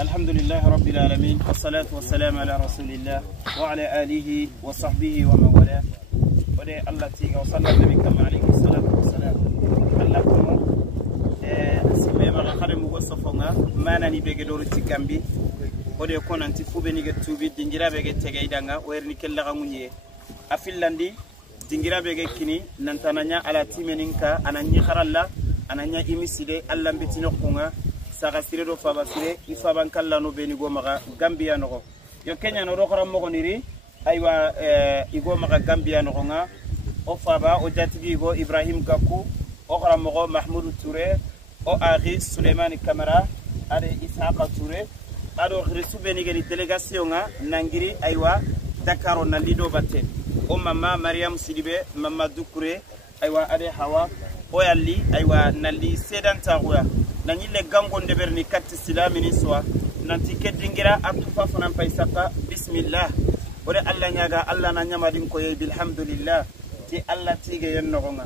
الحمد لله رب العالمين والصلاة والسلام على رسول الله وعلى آله وصحبه ومن والاه ولي الله تيجا وصلى النبي كما عليه الصلاة والسلام الله كم سمي ما خرم وصفنا ما نني بيجدور تكمبي ولي يكون أنت فوبني كتوبي دينجرا بيجت تجايدانا ويرني كل غمونية أفيلاندي دينجرا بيجت كني ننتانيا على تيمينكا أنا نيخرالله أنا نيا إمسيدة الله بتينو كونغا sagasire do fabasire ifaban kallano beni go maga Gambia no yo Kenya no rokora mo niri aywa igo maga Gambia no nga o faba o jatigi go Ibrahim Gakou o khara mo Mahmoud Touré o Ari Souleymane Camara ade Ishaqa Touré ado khrisu beni gani delegation nga nangiri aywa Dakar na lido batte o mama Mariam Sidibe mama Doucouré aywa ade Hawa o yalli aywa nali sedanta goya nani le gango ndeberni katti silamini soa nanti kedingira atufa fanan paisaka bismillah ore alla nyaga alla na nyamadin ko yey bilhamdulillah ti alla tige yen nogonga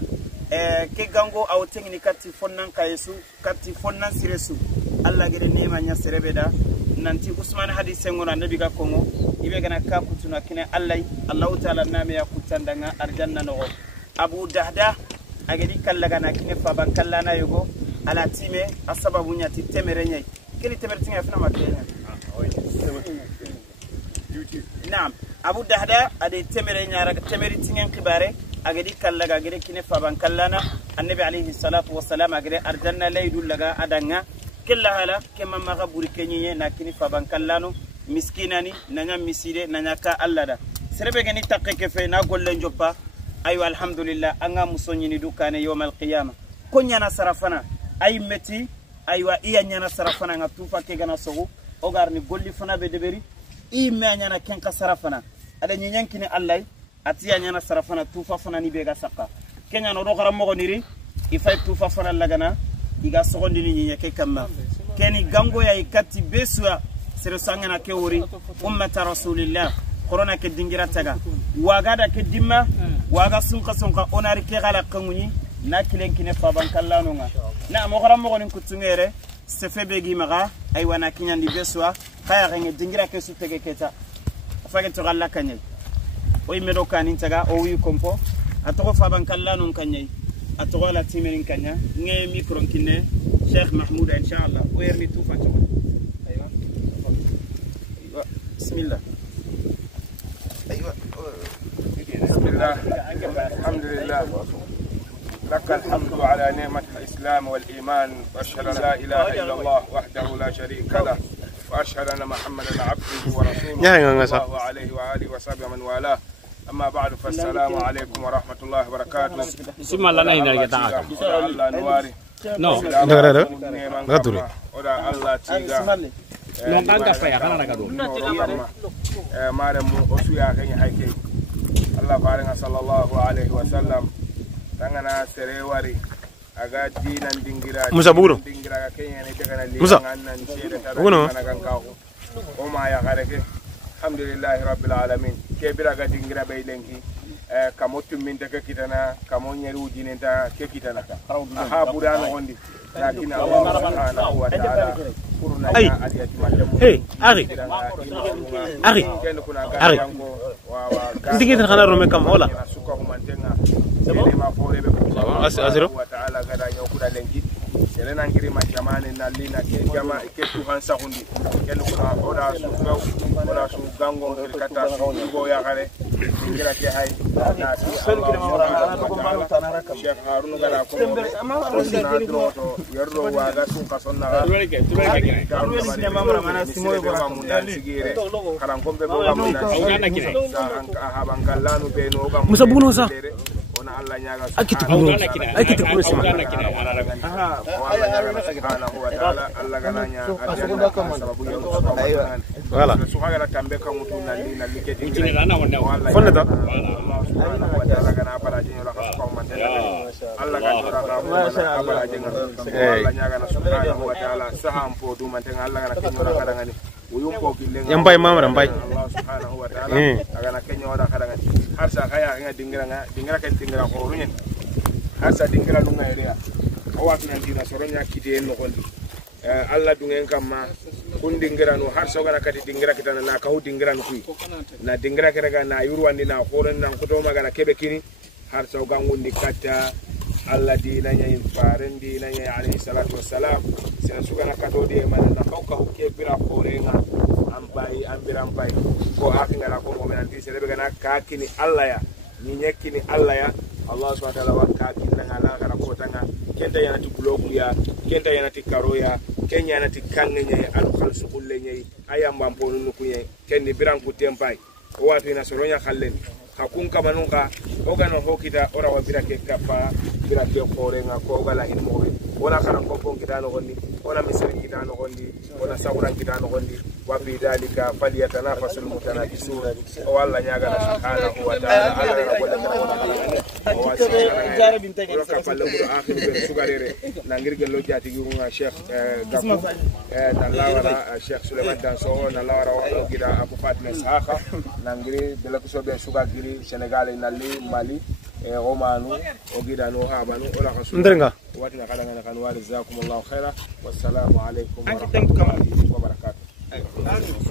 ke gango aw tengni katti fonnan kayesu katti fonnan siresu alla gede nema nya serebeda nanti Usman hadise ngona nabi ga kongo ibe gana ka kutuna kine allai Allah taala name ya kutandanga arjanna no Abu Dahda agedi kallaga na kine fa ban kallana yugo ala time asababu nyati temere nyai kini temere tinga fina makenya naam Abu Dahda ade temere nyara temere tinga kibare agedi kallaga agedi kine faban kallana annabi alayhi salatu wassalam agedi arjanna laydul laga adanga kella hala kema maga buri kenye na kini faban kallano miskinani nanya miside nanya ka allada serebe geni takke fe na golle njoppa ayu alhamdulillah anga musonyini dukane yawmal qiyamah konya na sarafana ay meti aywa iya nyana sarafana nga tufa ke gana sogu ogar ni golli fana be deberi i me nyana kenka sarafana ada nyanyankini allai atiya nyana sarafana tufa fana ni be ga sakka kenya no rokara mo niri ifay tufa fana lagana iga sogondi ni nyake kamma keni gango ya ikati besua sere sangana ke wori ummata rasulillah corona ke dingira taga wagada ke dimma waga sunka sunka onari ke gala kanuni na kilenkine faban kallano nga na mo garam mo nin kutungere sefe begi maga ay wana kinyandi beswa kaya ngene dingira ke su tege keta fage to galla kanyai o imedo kanin taga o wi kompo atoko faban kallano kanyai atoko la timerin kanya nge micro kinne Sheikh Mahmoud inshallah o yerni tufa to aywa bismillah aywa bismillah alhamdulillah لك الحمد على نعمة الإسلام والإيمان وأشهد أن لا إله إلا الله وحده لا شريك له وأشهد أن محمدا عبده ورسوله صلى الله عليه وآله وصحبه من والاه أما بعد فالسلام عليكم ورحمة الله وبركاته ثم الله نينا يتعاقب الله نواري no oda Allah tiga no banga fa ya kana daga do mare mu osu ya kan haike Allah baringa sallallahu alaihi wasallam tangana serewari aga dinan dingira Musa Bugno dingira kenya ne daga nan Musa nan cede Bugno kan kawo o ma ya gareke alhamdulillah rabbil alamin ke bira ga dingira bay lenki kamotu min daga kitana kamonyeru udinenta ke kitana ha burano gondi lakin Allah subhanahu wa ta'ala ay hey ari ndigi tan xana rome kam hola suka humantenga sebe ma fore be asiro wa ta'ala gada nyokuda lenki selena ngiri ma jamane na lina ke jama ke tu hansa hundi kelu kuna oda su gango kata go ya gare ngira ke hay na ti Sheikh Harun gada ko na to yordo wa ga su kasonna mamra mana simoy go sigire kalan kombe bo ga mun habangallanu be no ga Musa Bugno sa ona Allah nyaga akitu kuro sama aha wala nyaga subhanahu wa ta'ala Allah gananya ajalla sababu yo wala suhaga tambe ka mutu nalli ke Incine rana wonna fonne ta Allah subhanahu wa ta'ala gana baraje yo la ko man Allah ganora ga baraje Allah nyaga subhanahu wa ta'ala saham po du man Allah gana kenyora kadangani Yampai mamra mpai. Allah subhanahu wa ta'ala agana kenyo da kadanga harsa kaya nga dingira kan dingira ko runyen harsa dingira lunga area o watna ndina soronya kite no gondi Allah dungen kamma kun dingira no har so gana kati dingira kitana na ka hu dingira no kui na dingira kiraga na yurwandi na horon nan kuto magana kebe kini har so gangundi kata Allah dina nya faren dina nya alayhi salatu wassalam sina sugana kato de man na hawka hukke bira horenga ambai ambiram bai ko akinga na ko mo men anti sele be gana ka kini Allah ya ni nyekini Allah ya Allah subhanahu wa ta'ala wakati na ngala kana ko tanga kenta yana ti blogu ya kenta yana ti karo ya kenya yana ti kanne nya al khalsu kulle nya ayamba mbonu nukunye kenni biran ku tempai o watu ina soronya khallen hakun kamanunga ogano hokita ora wa bira ke kapa bira ke khorenga ko gala hin mowe wala kana ko ko kitano gondi wala misri kitano gondi wala sauran kitano gondi wa bi dalika falyatanafasul mutanafisun wala nyaga na subhanahu wa ta'ala ala rabbul alamin wa jarabi ntake ka palle mu akhir be sugarere na ngirge lo jati gunga sheikh gafu na lawara sheikh Suleiman Danso na lawara wa gida Abu Fatma Sakha na ngiri de la ko so be sugar giri Senegal nali Mali Omanu ogida no habanu ola khasu ndrenga wati na kala ngana kanwa jazakumullahu khaira wassalamu alaykum wa rahmatullahi wa barakatuh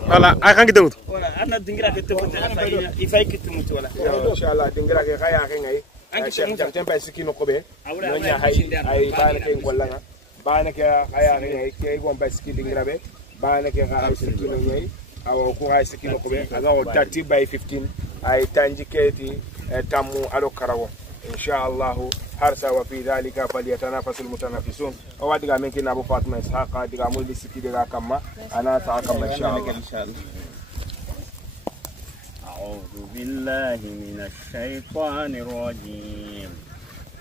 wala akangi dawut wala ana dingira ke tebo tana ifai kitumutu wala inshallah dingira ke khaya ke ngai anki tempa sikino kobe nonya hay bana ke ngollanga bana ke khaya ke ngai ke gomba sikino dingira be bana ke khaya sikino ngai aw ko hay sikino kobe aga o 30 by 15 ay tanjiketi tamu alo karawo inshallah harsa wa fi dhalika falyatanafasul mutanafisun o wadiga men kina Abu Fatma Ishaqa diga mo lisiki diga kama ana ta kama inshallah a'udhu billahi minash shaitanir rajim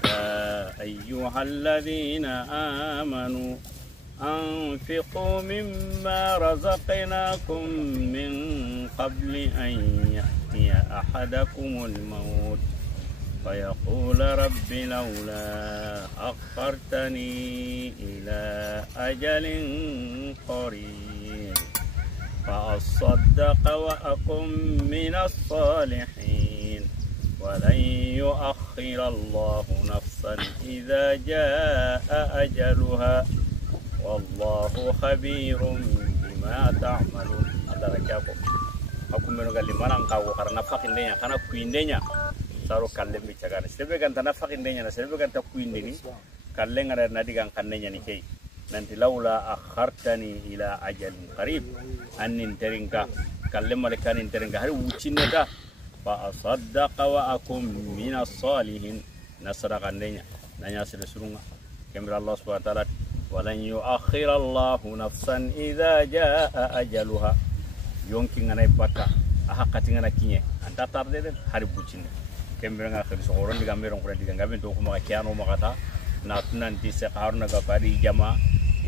ya ayyuhalladhina amanu أنفقوا مما رزقناكم من قبل أن يأتي أحدكم الموت فيقول رب لولا أخرتني إلى أجل قريب فأصدق وأكن من الصالحين ولن يؤخر الله نفسا إذا جاء أجلها والله خبير بما تعملون. Ada rakyatku. Aku menunggu mana engkau karena fakirnya, karena kuindenya. Saru kallem bicara. Sebab kan tanah fakirnya, sebab kan tak kuindeni. Kallem ada nadi kan kannenya ni kei. Nanti laula akhartani ila ajalin qarib. Anin teringka. Kallem mereka anin teringka. Hari ucinnya dah. Fa asaddaqa wa akum minas salihin. Nasra kannenya. Nanya seluruhnya. Kembar Allah Subhanahu Wa Taala. ولن يؤخر الله نفسا إذا جاء أجلها يمكن أن يبقى أحقتين أنا كيني أنت تردد هارب بوتين كم بيرنا خير سكورون دكان بيرون كره دكان كابين توكو ما كيانو ما كتا ناتنا نتي سكارنا كباري جما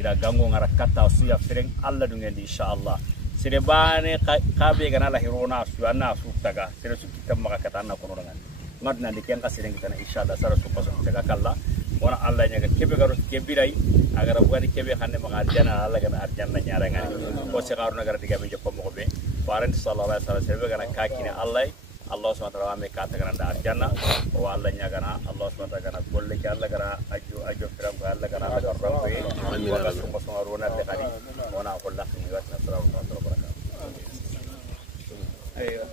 إذا غانغو ngarakata suya fereng Allah dengan di insyaallah serebane kabe kana la hirona suana suktaga sere sukita maka kata na kono dengan ngadna dikian kasireng kita insyaallah sara supa suktaga kala wana Allah nya kebe garus kebirai agar bukan kebe khane magarjana Allah kana arjana nyarangan ko se garuna gar diga be joppo mo be faran sallallahu alaihi wasallam sebe kana kakina Allah subhanahu wa ta'ala me kata kana arjana o Allah nya kana Allah subhanahu wa ta'ala golle ki Allah kana ajo firam ko Allah kana Allah rabbe wala ko so aruna te khari wana ko la ni wasna sallallahu alaihi wasallam ayo